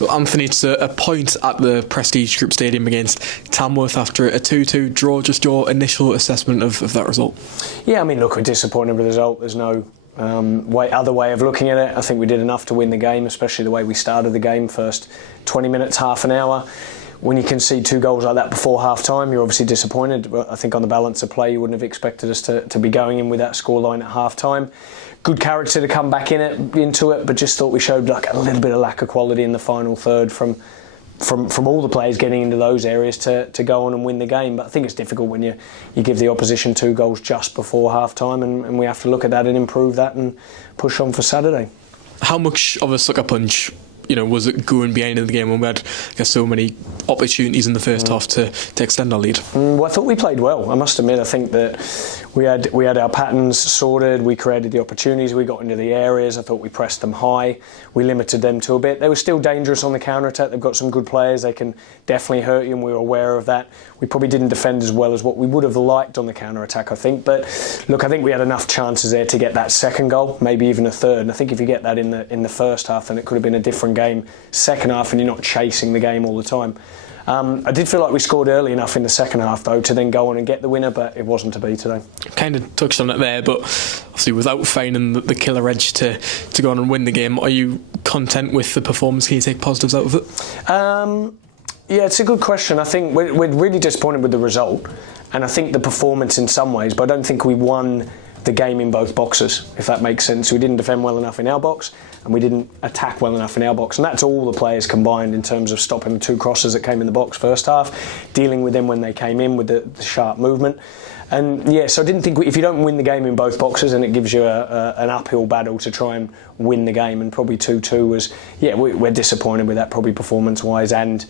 Well, Anthony, it's a point at the Prestige Group Stadium against Tamworth after a 2-2 draw. Just your initial assessment of that result? Yeah, I mean, look, a disappointing result. There's no other way of looking at it. I think we did enough to win the game, especially the way we started the game, first 20 minutes, half an hour. When you concede 2 goals like that before half-time, you're obviously disappointed. But I think on the balance of play, you wouldn't have expected us to be going in with that scoreline at half-time. Good character to come back into it, but just thought we showed like a little bit of lack of quality in the final third from all the players getting into those areas to go on and win the game. But I think it's difficult when you give the opposition 2 goals just before half-time, and we have to look at that and improve that and push on for Saturday. How much of a sucker punch was it going behind in the game when we had so many opportunities in the first half to extend our lead? Well, I thought we played well. I must admit, I think that we had our patterns sorted. We created the opportunities. We got into the areas. I thought we pressed them high. We limited them to a bit. They were still dangerous on the counter-attack. They've got some good players. They can definitely hurt you, and we were aware of that. We probably didn't defend as well as what we would have liked on the counter-attack, I think. But look, I think we had enough chances there to get that second goal, maybe even a third. And I think if you get that in the first half, then it could have been a different game. Second half, and you're not chasing the game all the time. I did feel like we scored early enough in the second half, though, to then go on and get the winner, but it wasn't to be today. Kind of touched on it there, but obviously without finding the killer edge to go on and win the game, are you content with the performance? Can you take positives out of it? Yeah, it's a good question. I think we're really disappointed with the result, and I think the performance in some ways, but I don't think we won the game in both boxes, if that makes sense. We didn't defend well enough in our box, and we didn't attack well enough in our box, and that's all the players combined in terms of stopping the 2 crosses that came in the box first half, dealing with them when they came in with the sharp movement. And yeah, so I didn't think if you don't win the game in both boxes, and it gives you an uphill battle to try and win the game, and probably 2-2 was, we're disappointed with that, probably performance-wise and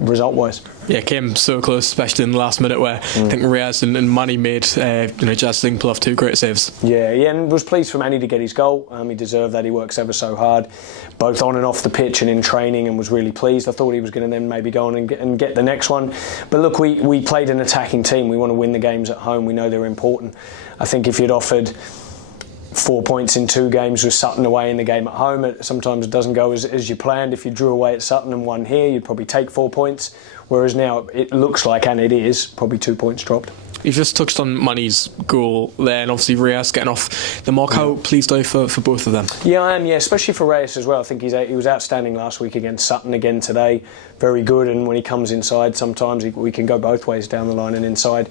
result-wise. Yeah, it came so close, especially in the last minute where I think Reyes and Manny made Jazz Singh pull off 2 great saves. Yeah, and was pleased for Manny to get his goal. He deserved that. He works ever so hard, both on and off the pitch and in training, and was really pleased. I thought he was going to then maybe go on and get the next one. But look, we played an attacking team. We want to win the games at home. We know they're important. I think if you'd offered 4 points in 2 games with Sutton away in the game at home, sometimes it doesn't go as you planned. If you drew away at Sutton and won here, you'd probably take 4 points, whereas now it looks like, and it is, probably 2 points dropped. You've just touched on Manny's goal there, and obviously Reyes getting off the mark. How pleased are you for both of them? Yeah, I am, especially for Reyes as well. I think he was outstanding last week against Sutton, again today. Very good, and when he comes inside, sometimes we can go both ways down the line and inside.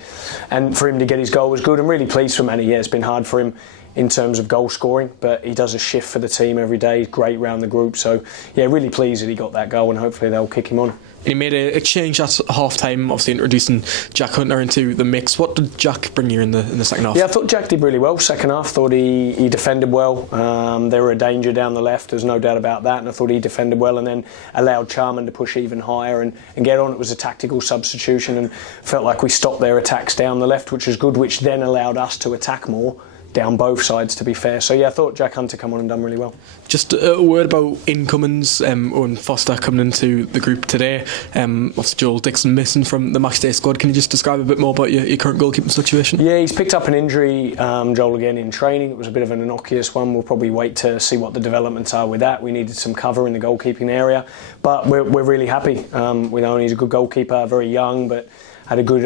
And for him to get his goal was good. I'm really pleased for Manny. Yeah, it's been hard for him in terms of goal scoring, but he does a shift for the team every day. He's great round the group, so yeah, really pleased that he got that goal, and hopefully they'll kick him on. He made a change at half-time, obviously introducing Jack Hunter into the mix. What did Jack bring you in the second half? Yeah, I thought Jack did really well second half. Thought he defended well. They were a danger down the left, there's no doubt about that, and I thought he defended well, and then allowed Charman to push even higher and get on. It was a tactical substitution, and felt like we stopped their attacks down the left, which was good, which then allowed us to attack more down both sides, to be fair. So yeah, I thought Jack Hunter come on and done really well. Just a word about incomings. Owen Foster coming into the group today. Obviously Joel Dixon missing from the matchday squad. Can you just describe a bit more about your current goalkeeping situation? Yeah, he's picked up an injury, Joel, again in training. It was a bit of an innocuous one. We'll probably wait to see what the developments are with that. We needed some cover in the goalkeeping area, but we're really happy with Owen. He's a good goalkeeper, very young, but had a good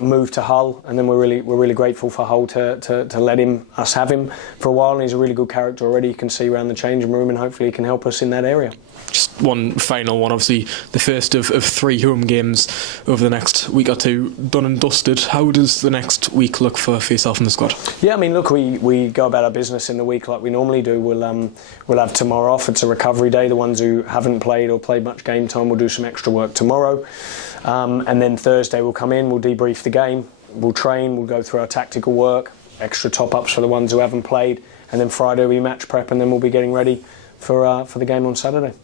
move to Hull, and then we're really grateful for Hull to let us have him for a while, and he's a really good character already. You can see around the changing room, and hopefully he can help us in that area. Just one final one, obviously the first of 3 home games over the next week or two, done and dusted. How does the next week look for yourself and the squad? Yeah, I mean, look, we go about our business in the week like we normally do. We'll have tomorrow off. It's a recovery day. The ones who haven't played or played much game time will do some extra work tomorrow, and then Thursday we'll come in, we'll debrief the game, we'll train, we'll go through our tactical work, extra top-ups for the ones who haven't played, and then Friday will be match prep, and then we'll be getting ready for the game on Saturday.